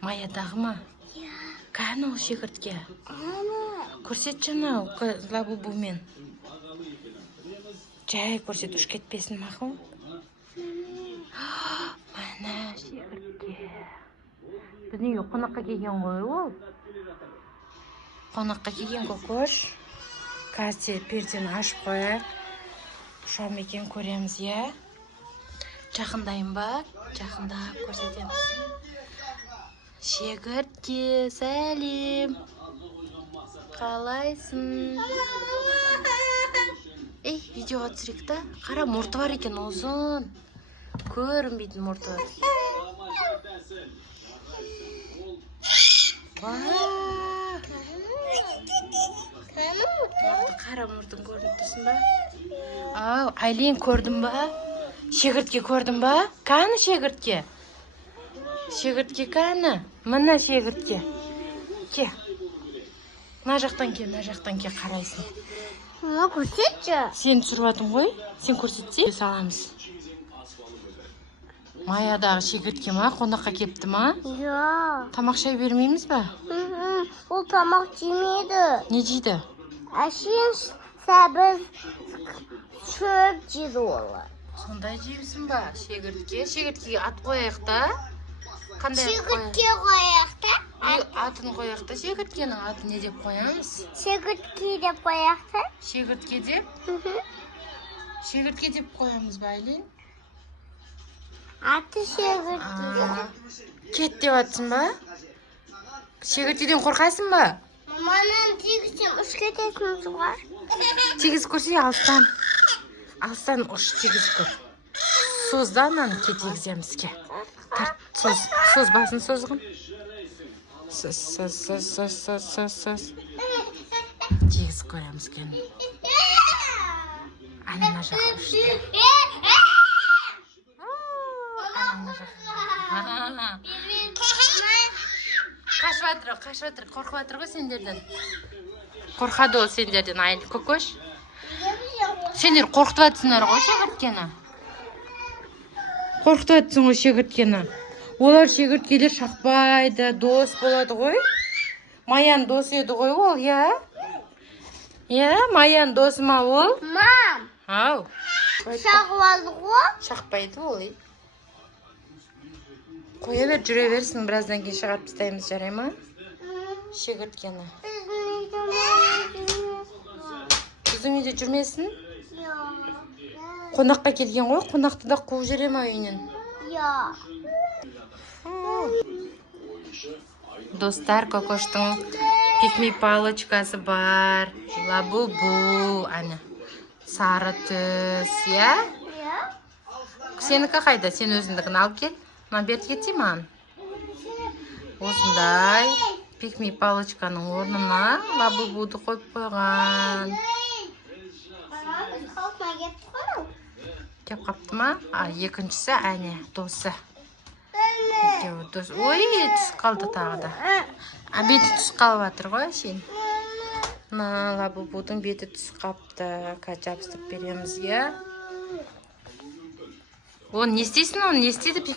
Маядағы ма? Кәні ол шегіртке? Көрсетші ана лабубумен. Жай көрсет, үш кетпесін мақыл. Мана шегіртке. Біздің үй қонаққа келген ғой ол. Қонаққа келген көкөш. Қазір пердені ашып қояйық. Шам екен көреміз, е. Жақындайын ба? Жақындап көрсетеміз. Шегіртке, сәлем. Қалайсың? Видеоға түсірейік та. Қара, мұрты бар екен, ұзын. Көрінбейтін мұрты бар. Қара мұртын көрініп тұрсың ба? Ау, Айлин, көрдің ба? Шегіртке көрдің ба? Кәні шегіртке? Шегіртке кәні? Мына шегіртке. Ке. Мына жақтан ке, қарайсың. Мына көрсетші. Сен түсіріп ғой? Сен көрсетсе? Саламыз. Маядағы шегіртке ма? Қонаққа кепті ма? Ja. Тамақ шай бермейміз ба? Ол тамақ жемейді. Не жейді? Әшейін сәбіз шөп жейді олар. Сондай жеймісің ба? Шегіртке ат қояйық та? Шегіртке қояйық та? Атын қояйық та, шегірткенің атын не деп қоямыз? Шегіртке деп қояйық та? Шегіртке деп? Шегіртке деп қоямыз ба, Айлин? Аты шегіртке. Кет деп атсың ба? Шегірткеден қорқасың ба? Маманың тегістен үш кететін шығар. Тегіз көрсе, алыстан. Алыстан ұш тегіз көр. Создан кетегіземіз ке. Соз басын созғын. Соз. Тегіз көреміз кен. Анана жаққа үшті. Анана жаққа. Қашып атыр, қорқып атыр ғой сендерден. Қорқады ол сендерден, Айлин, көкөш. Сендер қорқытып атсыңдар ғой шегірткені. Қорқытып атсың ғой шегірткені. Олар шегірткелер шақпайды, дос болады ғой. Маян дос еді ғой ол, я? Я, Маян досы ма ол? Мам, Ау. шақпайды ғой? Шақпайды ол, Қоя бер, жүре берсін, біраздан кейін шығарып тастаймыз, жарай ма? Шегірткені. Біздің үйде жүрмесін? Қонаққа келген ғой, қонақты да қуып жүре ма үйінен? Достар, көкөштің пикми палочкасы бар. Лабубу, ана. Сары түс, я? Сенікі қайда? Сен өзіндігін алып кел. Мына берді кетсе маған. Осындай пикми палочканың орнына лабубуды қойып қойған. Кеп қапты ма? Екіншісі әне, досы. Ой, түс қалды тағы да. Беті түс қалып атыр ғой, әшейін. Мына лабубудың беті түс қапты. Қазір жабыстырып береміз, я? Оны не істейсің, оны не істейді?